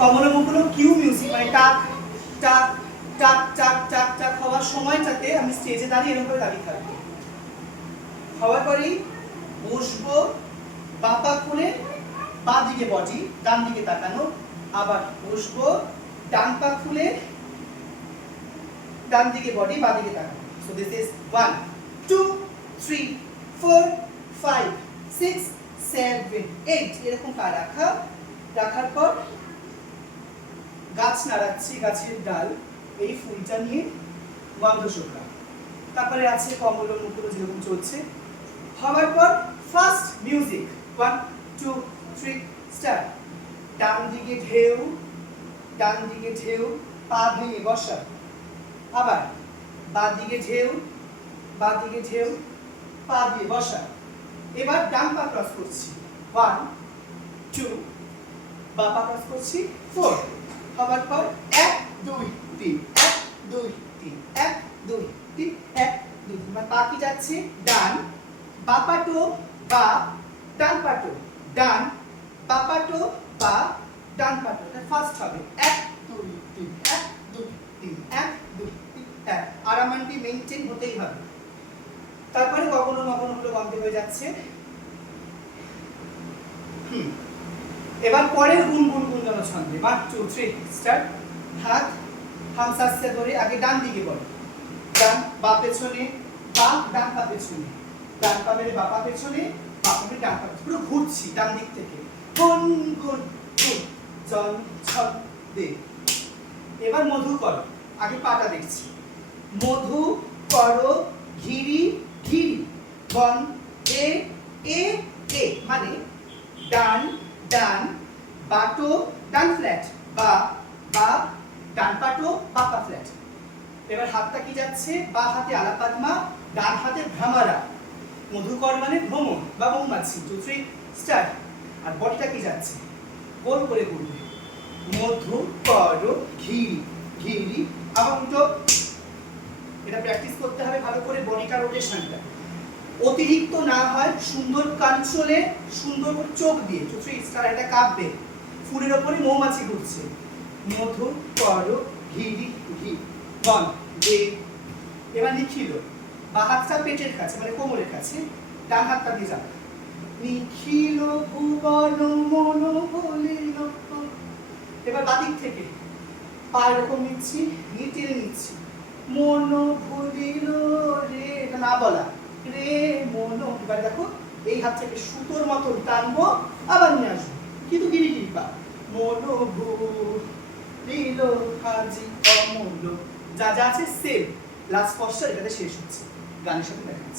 কমলমুকুলো Q music মানে টাক টাক টাক টাক টাক টাক হওয়ার সময়টাতে আমি স্টেজে দাঁড়িয়ে এরকম করে দাঁড়িয়ে থাকবো। হওয়ার পরেই বসবো, বাঁ পা খুলে বাঁ দিকে বডি, ডান দিকে তাকানো, আবার বসবো, ডান পা খুলে ডান দিকে বডি, বাঁ দিকে তাকানো। সো দিস ইজ 1 2 3 4 5 6 7 8 এরকম পা রাখা। রাখার পর গাছ নাড়াচ্ছি, গাছের ডাল, এই ফুলটা নিয়ে গন্ধশোকা। তারপরে আছে কমলমুকুলো যেরকম চলছে। হওয়ার পর ফার্স্ট মিউজিক 1 2 3 স্টার্ট। ডান দিকে ঢেউ, ডান দিকে ঢেউ, পা ভেঙে বসা। আবার বাঁ দিকে ঢেউ, বাঁ দিকে ঢেউ, পা দিয়ে বসা। এবার ডান পা ক্রস করছি 1 2, বাঁ পা ক্রস করছি 4। হওয়ার পর 1 2 3 1 2 3 1 2 3 1 2। মানে পা কি যাচ্ছে ডান, বাঁ পা টো বা, ডান পা টো ডান, বাঁ পা টো বা, ডান পা টো। এটা ফার্স্ট হবে 1 2 3 1 2 3 1 2 3 1। আরামানটি মেইনটেইন হতেই হবে। তারপরে কখনো কখনো হলো বন্ধ হয়ে যাচ্ছে। এবার পরের গুনগুন গুনগানো ছন্দে 1 2 3 স্টার্ট। হাত হামসাসে ধরে আগে ডান দিকে বল, ডান বা পেছনে, বা ডান পা পেছনে, ডান পা মেরে বা পা পেছনে, বা পা মেরে ডান পা, পুরো ঘুরছি ডান দিক থেকে। গুন গুন গুন জন ছন দে। এবার মধু কর, আগে পাটা দেখছি। মধু করো ঘিরি ঘিরি, বন এ এ এ মানে ডান ডান, বাটো ডান ফ্ল্যাট, বা বা ডান পাটো বা পা ফ্ল্যাট। এবার হাতটা কি যাচ্ছে, বা হাতে আলাপাদমা, ডান হাতে ভ্রমরা। মধুকর মানে ভ্রমণ বা মৌমাছি। 2 3 স্টার্ট। আর বডিটা কি যাচ্ছে গোল করে ঘুরবে। মধু করো ঘিরি ঘিরি, আবার উল্টো। এটা প্র্যাকটিস করতে হবে ভালো করে, বডিটা রোটেশনটা অতিরিক্ত না হয়, সুন্দর কন্ট্রোলে, সুন্দর চোখ দিয়ে। 2 3 স্টার। এটা কাঁপবে, ফুলের ওপরে মৌমাছি ঘুরছে। মধু করো ঘিরি ঘি বন দে। এবার নিখিল, বা হাতটা পেটের কাছে মানে কোমরের কাছে, ডান হাতটা দিয়ে যাবে। নিখিল ভুবন মন বলিল। এবার বাদিক থেকে পা এরকম নিচ্ছি, টেনে নিচ্ছি। মন ভুলিল রে, এটা না বলা, রে মন। এবার দেখো এই হাত থেকে সুতোর মতন টানবো, আবার নিয়ে আসবো, কিন্তু গিরি গিরি পা। মন ভুলিল কাজী অমূল্য। যা যা আছে সেম, লাস্ট পশ্চাৎ এটাতে শেষ হচ্ছে। গানের সাথে দেখা যাচ্ছে।